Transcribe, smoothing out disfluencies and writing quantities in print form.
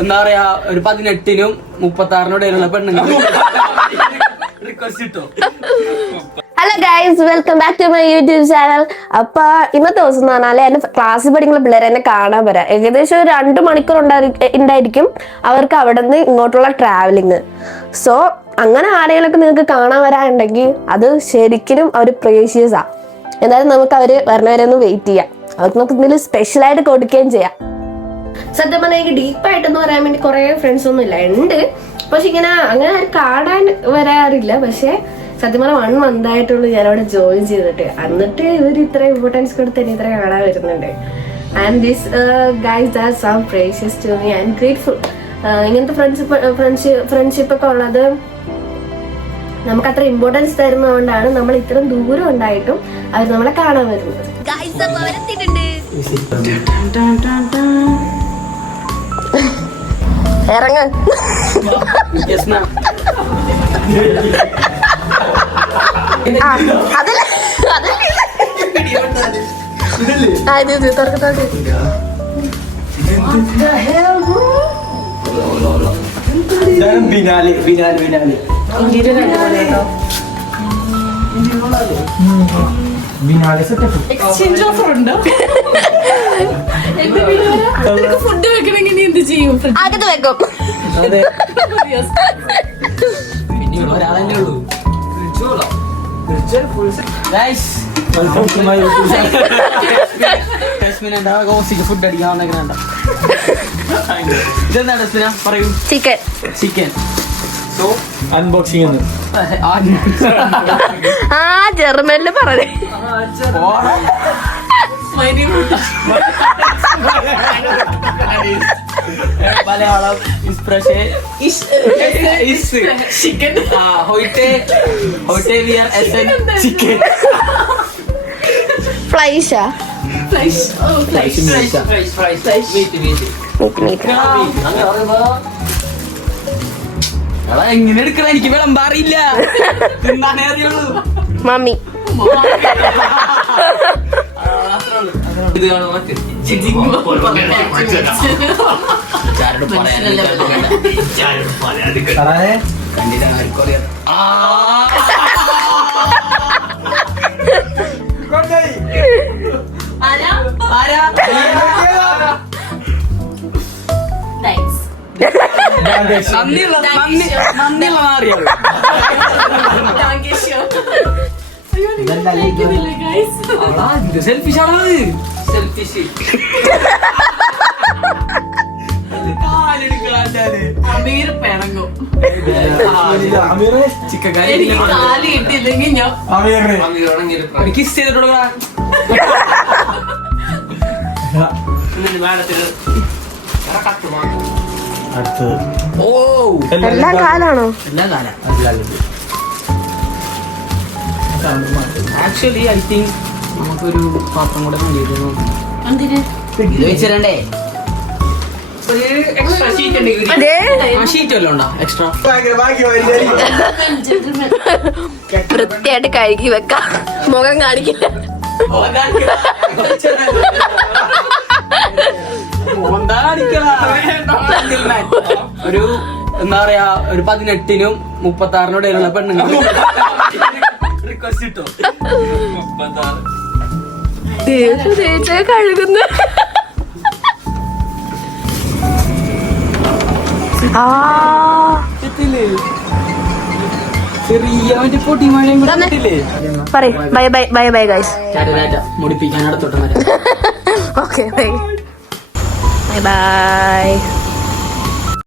എന്താ പറയാ ഒരു 18-നും 36-നും ഇടയിലുള്ള പെണ്ണുങ്ങൾ റിക്വസ്റ്റ് കിട്ടും. Hello guys, welcome back to my YouTube channel. അപ്പൊ ഇന്നത്തെ ദിവസം എന്ന് പറഞ്ഞാൽ എന്റെ ക്ലാസ്സിൽ പഠിക്കുന്ന പിള്ളേർ എന്നെ കാണാൻ വരാം. ഏകദേശം ഒരു 2 മണിക്കൂർ ഉണ്ടായിരിക്കും അവർക്ക് അവിടെ നിന്ന് ഇങ്ങോട്ടുള്ള ട്രാവലിങ്. സോ അങ്ങനെ ആരെങ്കിലൊക്കെ നിങ്ങൾക്ക് കാണാൻ വരാനുണ്ടെങ്കിൽ അത് ശരിക്കും അവർ പ്രേഷ്യസാ. എന്തായാലും നമുക്ക് അവര് വരണവരെ ഒന്ന് വെയിറ്റ് ചെയ്യാം. അവർക്ക് നമുക്ക് എന്തെങ്കിലും സ്പെഷ്യലായിട്ട് കൊടുക്കുകയും ചെയ്യാം. സത്യം പറഞ്ഞാൽ എനിക്ക് ഡീപ്പായിട്ടെന്ന് പറയാൻ വേണ്ടി കുറെ ഫ്രണ്ട്സ് ഒന്നും ഇല്ല, ഉണ്ട്. പക്ഷെ ഇങ്ങനെ അങ്ങനെ കാണാൻ വരാറില്ല. പക്ഷെ സത്യം പറഞ്ഞാൽ 1 month ആയിട്ടുള്ളൂ ഞാൻ അവിടെ ജോയിൻ ചെയ്തിട്ട്. എന്നിട്ട് ഇവർ ഇത്ര ഇമ്പോർട്ടൻസ് കൊടുത്ത് എന്നെ ഇത്ര കാണാൻ വരുന്നുണ്ട്. And this guys are some precious to me. I am grateful. ഇങ്ങനത്തെ ഫ്രണ്ട്ഷിപ്പ് ഒക്കെ ഉള്ളത് നമുക്ക് അത്ര ഇമ്പോർട്ടൻസ് തരുന്നതുകൊണ്ടാണ് നമ്മൾ ഇത്രയും ദൂരം ഉണ്ടായിട്ടും അവർ നമ്മളെ കാണാൻ വരുന്നത്. ഇറങ്ങ എക്സ്ചേഞ്ച് ഓഫർ ഉണ്ടോ? ഫുഡ് വെക്കണമെങ്കിൽ നീ എന്ത് ചെയ്യും? അകത്ത് വെക്കും. ഒരാളെ ഉള്ളൂ. ഫുഡ് അടിക്കാൻ ഇതെന്താണ് പറയൂ. ചിക്കൻ അൺബോക്സിംഗ് ജർമ്മനില് പറഞ്ഞു. മലയാളം ചിക്കൻ ചിക്കൻ ഫ്ലൈഷാ എങ്ങനെ എടുക്കണ എനിക്ക് വിളമ്പാറിയില്ല, തിന്നാനേ അറിയുള്ളൂ. മമ്മി ഇത് കാണും. സെൽഫിഷാണ്. സെൽഫിഷ് പിണങ്ങും. കാല് കിട്ടിയില്ലെങ്കിൽ ഞാൻ കിസ് ചെയ്തിട്ടുള്ള എല്ലാം കാലാണോ? എല്ലാം കാല. ആക്ച്വലി ഐ തിങ്ക് നമുക്കൊരു പാത്രം കൂടെ മതിയായിരുന്നു. വെച്ചിരണ്ടേ? ഷീറ്റ് വല്ലതും ഉണ്ടോ എക്സ്ട്രാ? വൃത്തിയായിട്ട് കഴുകി വെക്കാം. മുഖം കാണിക്കില്ല. ഒരു എന്താ പറയാ ഒരു 18-നും 36-നും ഇടയിലുള്ള പെണ്ണുങ്ങൾ റിക്വസ്റ്റ് കിട്ടും. കഴുകുന്നു. ചെറിയ മറ്റേ പൊട്ടി മഴയും കൂടെ പറയ് bye bye bye bye guys. മുടിപ്പിക്കാൻ അടുത്തോട്ടെ. Okay bye by.